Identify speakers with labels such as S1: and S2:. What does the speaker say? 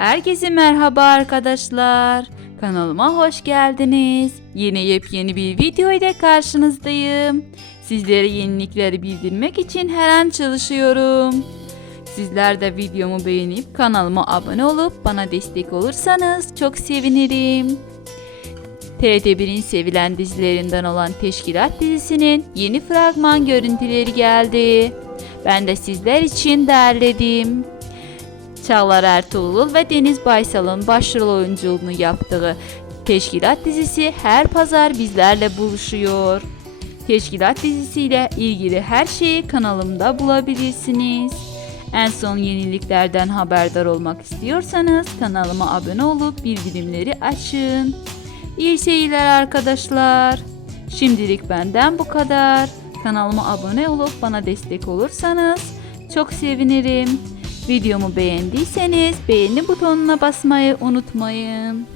S1: Herkese merhaba arkadaşlar. Kanalıma hoş geldiniz. Yine yepyeni bir video ile karşınızdayım. Sizlere yenilikleri bildirmek için her an çalışıyorum. Sizler de videomu beğenip kanalıma abone olup bana destek olursanız çok sevinirim. TRT1'in sevilen dizilerinden olan Teşkilat dizisinin yeni fragman görüntüleri geldi. Ben de sizler için derledim. Çağlar Ertuğrul ve Deniz Baysal'ın başrol oyunculuğunu yaptığı Teşkilat dizisi her pazar bizlerle buluşuyor. Teşkilat dizisiyle ilgili her şeyi kanalımda bulabilirsiniz. En son yeniliklerden haberdar olmak istiyorsanız kanalıma abone olup bildirimleri açın. İyi seyirler arkadaşlar. Şimdilik benden bu kadar. Kanalıma abone olup bana destek olursanız çok sevinirim. Videomu beğendiyseniz beğeni butonuna basmayı unutmayın.